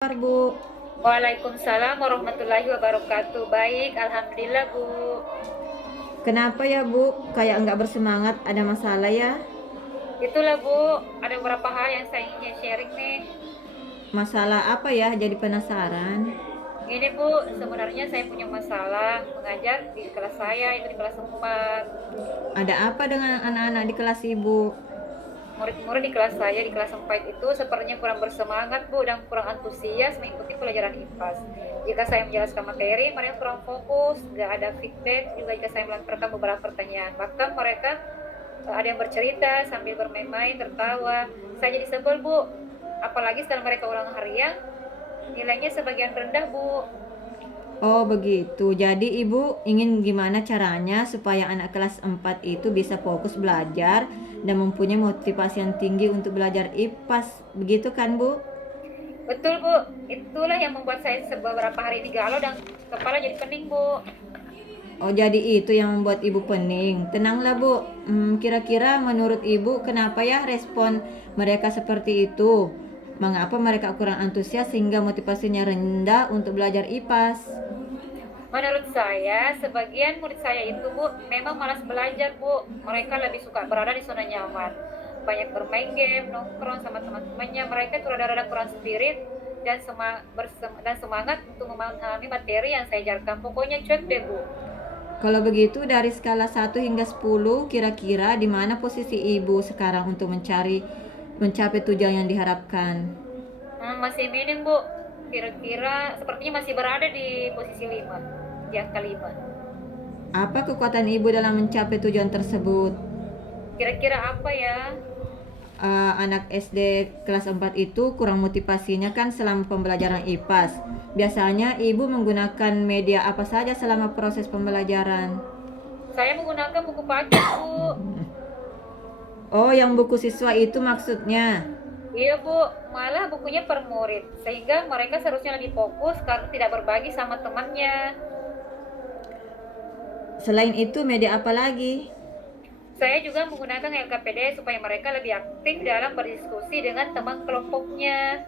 Bu, Waalaikumsalam warahmatullahi wabarakatuh. Baik, alhamdulillah Bu. kenapa ya Bu? Kayak nggak bersemangat, ada masalah ya? Itulah Bu, ada beberapa hal yang saya ingin sharing nih. Masalah apa ya? Jadi penasaran. Ini Bu, sebenarnya saya punya masalah mengajar di kelas saya, itu di kelas 4. Ada apa dengan anak-anak di kelas Ibu? Murid-murid di kelas saya di kelas 4 itu sepertinya kurang bersemangat Bu dan kurang antusias mengikuti pelajaran IPAS. Jika saya menjelaskan materi, mereka kurang fokus, nggak ada feedback. Juga jika saya melantarkan beberapa pertanyaan, bahkan mereka ada yang bercerita sambil bermain-main, tertawa. Saya jadi sebel Bu, apalagi setelah mereka ulang harian, nilainya sebagian rendah Bu. Oh begitu, jadi Ibu ingin gimana caranya supaya anak kelas 4 itu bisa fokus belajar dan mempunyai motivasi yang tinggi untuk belajar IPAS. Begitu kan Bu? Betul Bu, itulah yang membuat saya beberapa hari ini galau dan kepala jadi pening Bu. Oh jadi itu yang membuat Ibu pening. Tenanglah Bu. Kira-kira menurut Ibu kenapa ya respon mereka seperti itu? Mengapa mereka kurang antusias sehingga motivasinya rendah untuk belajar IPAS? Menurut saya, sebagian murid saya itu Bu, memang malas belajar Bu. Mereka lebih suka berada di zona nyaman. Banyak bermain game, nongkrong sama teman-temannya. Mereka itu rada-rada kurang spirit dan semangat untuk memahami materi yang saya ajarkan. Pokoknya cuek deh Bu. Kalau begitu dari skala 1 hingga 10 kira-kira di mana posisi Ibu sekarang untuk mencapai tujuan yang diharapkan? Masih minim Bu. Kira-kira sepertinya masih berada di posisi 5, di angka 5. Apa kekuatan Ibu dalam mencapai tujuan tersebut? Kira-kira apa ya? Anak SD kelas 4 itu kurang motivasinya kan selama pembelajaran IPAS. Biasanya ibu menggunakan media apa saja selama proses pembelajaran? Saya menggunakan buku paket Bu. Oh, yang buku siswa itu maksudnya. Iya Bu, malah bukunya per murid, sehingga mereka seharusnya lebih fokus karena tidak berbagi sama temannya. Selain itu media apa lagi? Saya juga menggunakan LKPD supaya mereka lebih aktif dalam berdiskusi dengan teman kelompoknya.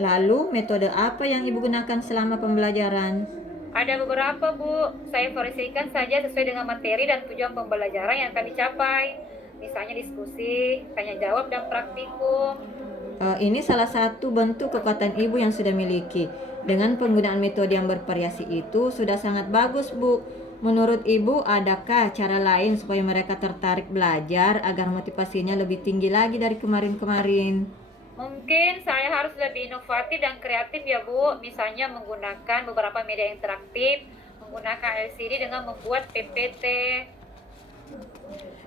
Lalu metode apa yang ibu gunakan selama pembelajaran? Ada beberapa Bu, saya variasikan saja sesuai dengan materi dan tujuan pembelajaran yang akan dicapai. Misalnya diskusi, tanya jawab, dan praktikum. Ini salah satu bentuk kekuatan ibu yang sudah miliki. Dengan penggunaan metode yang bervariasi itu sudah sangat bagus, Bu. Menurut ibu, adakah cara lain supaya mereka tertarik belajar agar motivasinya lebih tinggi lagi dari kemarin-kemarin? Mungkin saya harus lebih inovatif dan kreatif ya Bu, misalnya menggunakan beberapa media interaktif, menggunakan LCD dengan membuat PPT.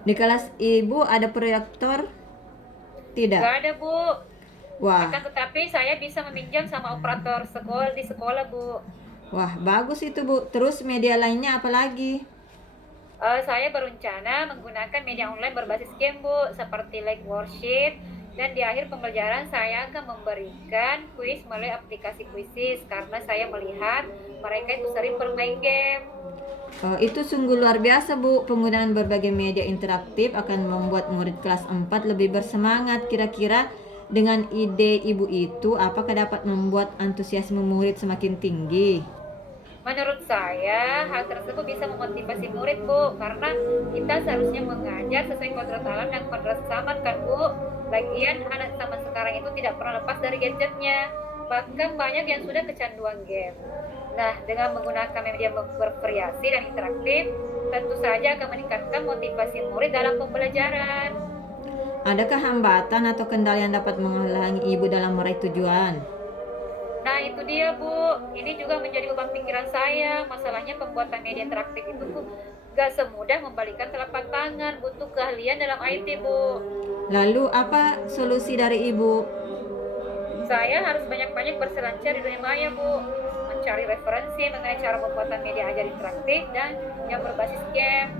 Di kelas ibu ada proyektor? Tidak. Gak ada Bu, Wah, akan tetapi saya bisa meminjam sama operator sekolah di sekolah Bu. wah bagus itu Bu. Terus media lainnya apa lagi? Saya berencana menggunakan media online berbasis game Bu, seperti like worksheet, dan di akhir pembelajaran saya akan memberikan kuis melalui aplikasi Quizizz karena saya melihat mereka itu sering bermain game. Itu sungguh luar biasa Bu. Penggunaan berbagai media interaktif akan membuat murid kelas 4 lebih bersemangat. Kira-kira dengan ide ibu itu apakah dapat membuat antusiasme murid semakin tinggi? Menurut saya, hal tersebut bisa memotivasi murid, Bu, karena kita seharusnya mengajar sesuai kodrat alam dan kodrat zaman, kan, Bu. Lagian, anak zaman sekarang itu tidak pernah lepas dari gadgetnya. Bahkan banyak yang sudah kecanduan game. Nah, dengan menggunakan media bervariasi dan interaktif, tentu saja akan meningkatkan motivasi murid dalam pembelajaran. Adakah hambatan atau kendala yang dapat menghalangi ibu dalam meraih tujuan? Nah, itu dia, Bu. Ini juga menjadi beban pikiran saya. Masalahnya pembuatan media interaktif itu tuh gak semudah membalikan telapak tangan. Butuh keahlian dalam IT, Bu. Lalu apa solusi dari ibu? Saya harus banyak-banyak berselancar di dunia maya, Bu. Mencari referensi mengenai cara pembuatan media ajar interaktif dan yang berbasis game.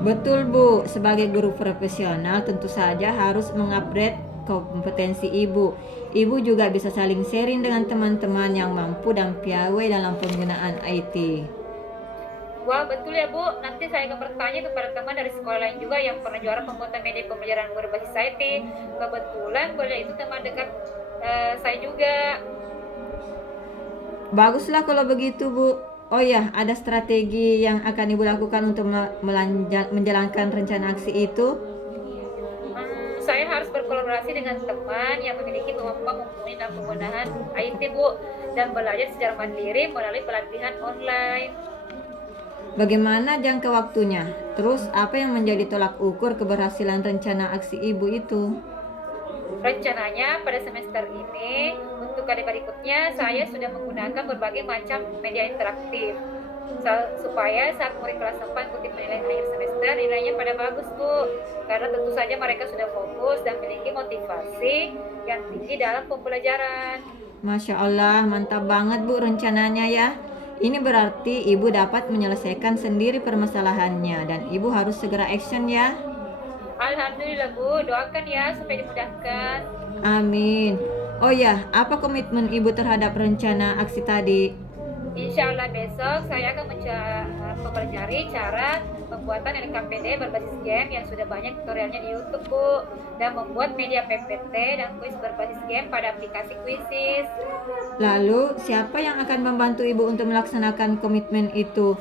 Betul Bu, sebagai guru profesional tentu saja harus mengupgrade kompetensi ibu. Ibu juga bisa saling sharing dengan teman-teman yang mampu dan piawai dalam penggunaan IT. Wah, betul ya, Bu. Nanti saya akan bertanya kepada teman dari sekolah lain juga yang pernah juara pembuatan media pembelajaran berbasis IT. Kebetulan beliau itu teman dekat saya juga. Baguslah kalau begitu, Bu. Oh ya, ada strategi yang akan Ibu lakukan untuk menjalankan rencana aksi itu? Saya harus berkolaborasi dengan teman yang memiliki kemampuan mumpuni dalam penggunaan IT, Bu, dan belajar secara mandiri melalui pelatihan online. Bagaimana jangka waktunya? Terus apa yang menjadi tolak ukur keberhasilan rencana aksi Ibu itu? Rencananya pada semester ini, untuk kali berikutnya saya sudah menggunakan berbagai macam media interaktif. Supaya saat murid kelas 4 kutip penilaian akhir semester, nilainya pada bagus, Bu. Karena tentu saja mereka sudah fokus dan memiliki motivasi yang tinggi dalam pembelajaran. Masya Allah, mantap banget Bu rencananya ya. Ini berarti Ibu dapat menyelesaikan sendiri permasalahannya dan Ibu harus segera action ya. Alhamdulillah, Bu. Doakan ya supaya dimudahkan. Amin. Oh ya, apa komitmen Ibu terhadap rencana aksi tadi? Insya Allah besok saya akan mempelajari cara pembuatan LKPD berbasis game yang sudah banyak tutorialnya di YouTube, Bu, dan membuat media PPT dan kuis berbasis game pada aplikasi Quizizz. Lalu, siapa yang akan membantu Ibu untuk melaksanakan komitmen itu?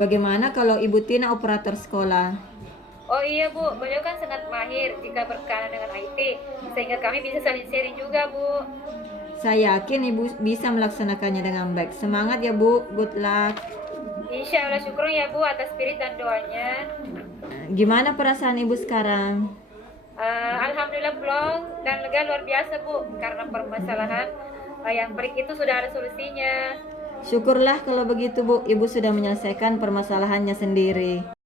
Bagaimana kalau Ibu Tina operator sekolah? Oh iya, Bu, beliau kan sangat mahir jika berkenan dengan IT, sehingga kami bisa saling sharing juga, Bu. Saya yakin Ibu bisa melaksanakannya dengan baik. Semangat ya Bu, good luck. Insya Allah syukur ya, Bu, atas spirit dan doanya. Gimana perasaan Ibu sekarang? Alhamdulillah plong dan lega luar biasa, Bu, karena permasalahan yang pelik itu sudah ada solusinya. Syukurlah kalau begitu Bu, Ibu sudah menyelesaikan permasalahannya sendiri.